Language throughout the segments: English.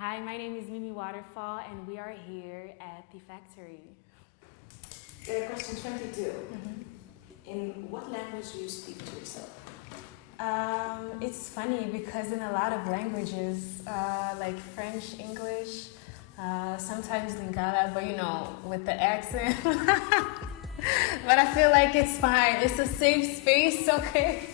Hi, my name is Mimi Waterfall, and we are here at the factory. Question 22. In what language do you speak to yourself? It's funny because in a lot of languages, like French, English, sometimes Lingala, but with the accent. But I feel like it's fine. It's a safe space, okay?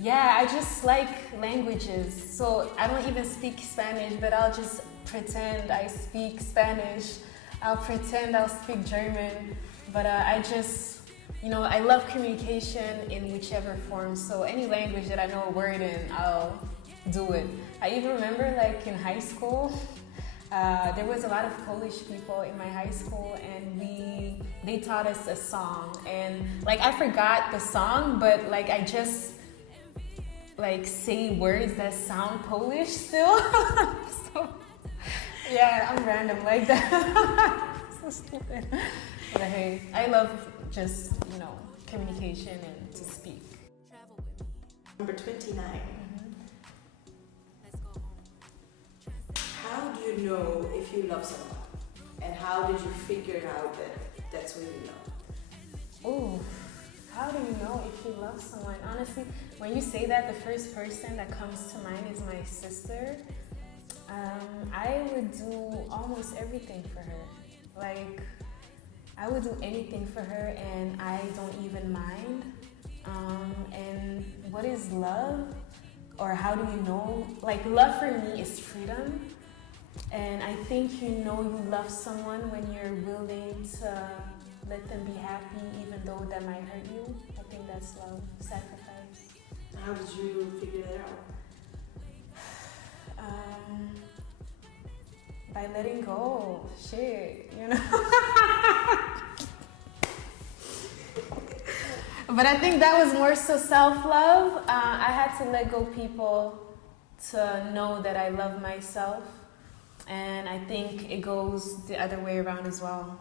Yeah, I just like languages. So I don't even speak Spanish, but I'll just pretend I speak Spanish. I'll pretend I'll speak German. But I just, I love communication in whichever form. So any language that I know a word in, I'll do it. I even remember like in high school, there was a lot of Polish people in my high school, and they taught us a song. And like I forgot the song, but like I just like say words that sound Polish still. So yeah, I'm random like that. So stupid. But hey, I love just, communication and to speak. Number 29. How do you know if you love someone? And how did you figure out that that's who you love? Oh, how do you know if you love someone? Honestly, when you say that, the first person that comes to mind is my sister. I would do almost everything for her. Like, I would do anything for her and I don't even mind. And what is love? Or how do you know? Like, love for me is freedom. And I think you love someone when you're willing to let them be happy even though that might hurt you. I think that's love, sacrifice. How did you figure that out? By letting go, shit, But I think that was more so self-love. I had to let go people to know that I love myself. And I think it goes the other way around as well.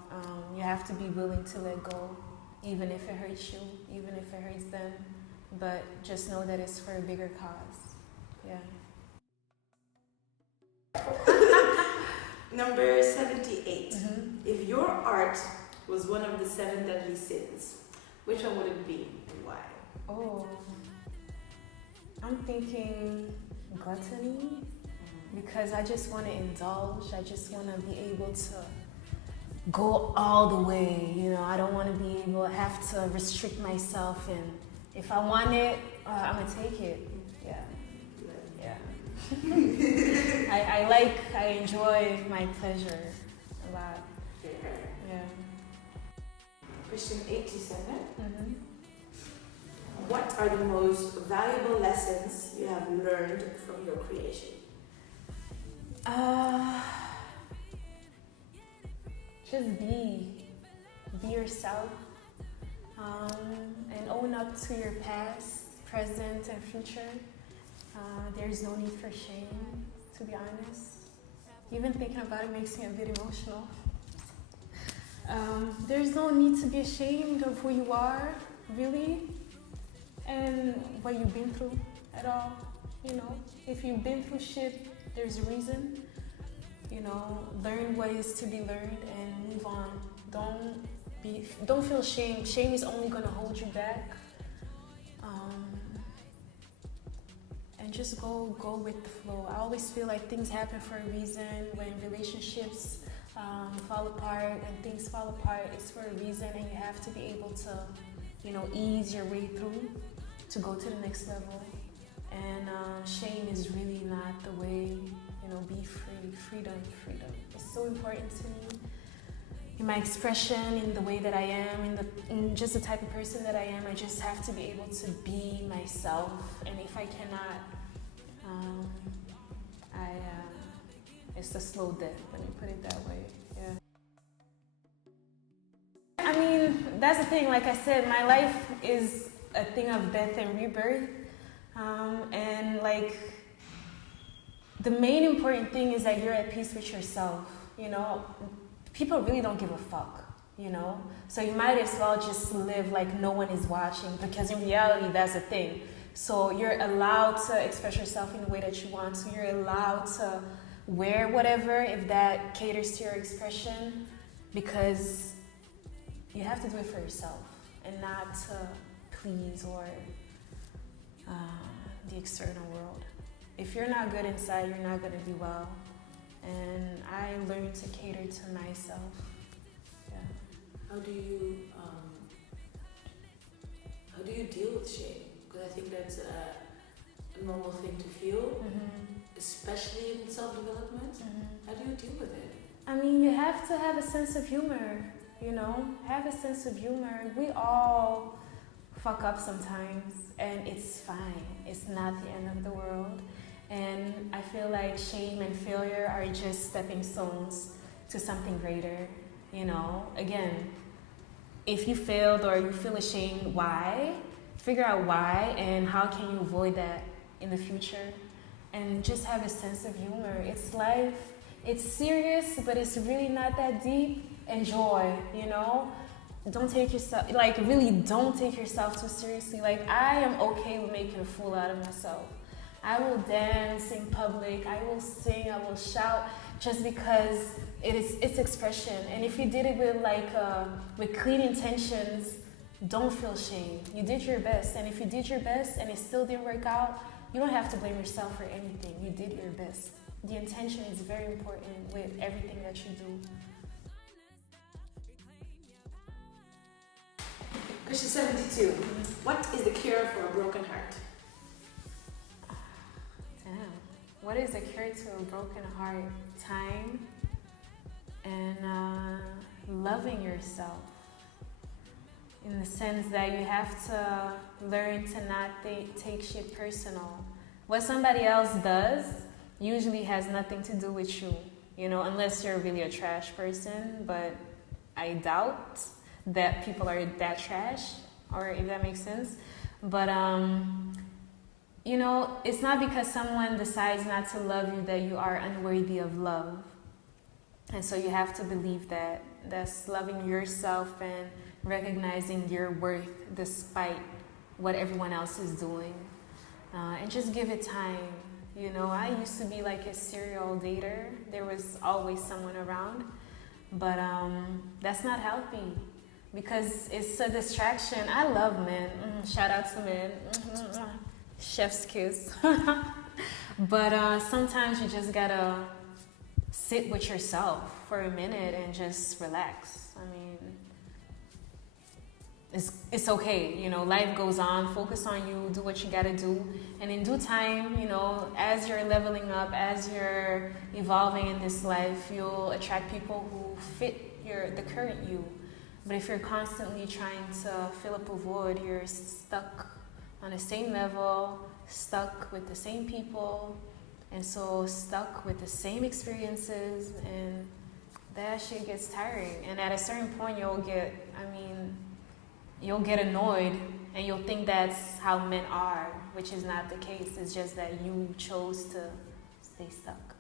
You have to be willing to let go, even if it hurts you, even if it hurts them. But just know that it's for a bigger cause. Yeah. Number 78. If your art was one of the 7 deadly sins, which one would it be and why? Oh, I'm thinking gluttony, because I just want to indulge. I just want to be able to go all the way. I don't want to be able to have to restrict myself, and if I want it, I'm gonna take it. Yeah. I enjoy my pleasure a lot. Yeah. Question 87. What are the most valuable lessons you have learned from your creation? Just be yourself, and own up to your past, present, and future. There's no need for shame, to be honest. Even thinking about it makes me a bit emotional. There's no need to be ashamed of who you are, really, and what you've been through at all. If you've been through shit, there's a reason. Learn what is to be learned and move on. Don't feel shame. Shame is only gonna hold you back. And just go with the flow. I always feel like things happen for a reason. When relationships fall apart, when things fall apart, it's for a reason, and you have to be able to, ease your way through to go to the next level. And shame is really not the way. Be free, freedom. It's so important to me. In my expression, in the way that I am, in just the type of person that I am, I just have to be able to be myself. And if I cannot, it's a slow death, when you put it that way. Yeah. I mean, that's the thing. Like I said, my life is a thing of death and rebirth, and like. The main important thing is that you're at peace with yourself. People really don't give a fuck, So you might as well just live like no one is watching, because in reality, that's the thing. So you're allowed to express yourself in the way that you want to. You're allowed to wear whatever if that caters to your expression, because you have to do it for yourself and not to please or the external world. If you're not good inside, you're not going to do well. And I learned to cater to myself. Yeah. How do you deal with shame? Because I think that's a normal thing to feel, especially in self-development. How do you deal with it? I mean, you have to have a sense of humor, you know? Have a sense of humor. We all fuck up sometimes, and it's fine. It's not the end of the world. And I feel like shame and failure are just stepping stones to something greater, you know? Again, if you failed or you feel ashamed, why? Figure out why and how can you avoid that in the future. And just have a sense of humor. It's life. It's serious, but it's really not that deep. Enjoy, you know? Don't take yourself, really don't take yourself too seriously. Like, I am okay with making a fool out of myself. I will dance in public, I will sing, I will shout, just because it's expression. And if you did it with clean intentions, don't feel shame. You did your best, and if you did your best and it still didn't work out, you don't have to blame yourself for anything. You did your best. The intention is very important with everything that you do. Question 72. What is the cure for a broken heart? Damn. What is the cure to a broken heart? Time and loving yourself. In the sense that you have to learn to not take shit personal. What somebody else does usually has nothing to do with you, you know, unless you're really a trash person, but I doubt that people are that trash, or if that makes sense. But, you know, it's not because someone decides not to love you that you are unworthy of love. And so you have to believe that. That's loving yourself and recognizing your worth despite what everyone else is doing. And just give it time. You know, I used to be like a serial dater. There was always someone around. But that's not healthy, because it's a distraction. I love men. Shout out to men. Chef's kiss. But sometimes you just gotta sit with yourself for a minute and just relax. I mean, it's okay, you know, life goes on, focus on you, do what you gotta do, and in due time, you know, as you're leveling up, as you're evolving in this life, you'll attract people who fit the current you. But if you're constantly trying to fill up a void, you're stuck on the same level, stuck with the same people, and so stuck with the same experiences, and that shit gets tiring. And at a certain point, you'll get annoyed, and you'll think that's how men are, which is not the case. It's just that you chose to stay stuck.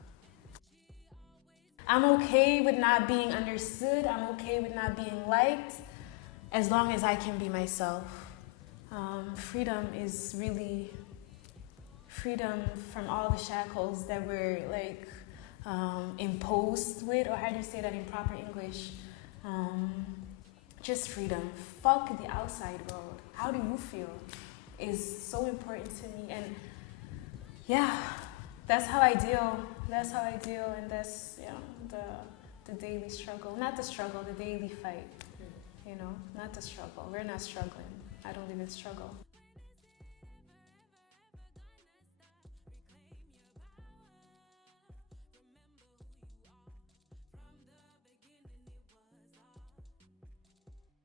I'm okay with not being understood. I'm okay with not being liked, as long as I can be myself. Freedom is really freedom from all the shackles that we're imposed with, or how do you say that in proper English? Just freedom. Fuck the outside world. How do you feel is so important to me. And yeah, that's how I deal. And that's, the daily struggle. Not the struggle, the daily fight. You know, not the struggle. We're not struggling. I don't live in struggle.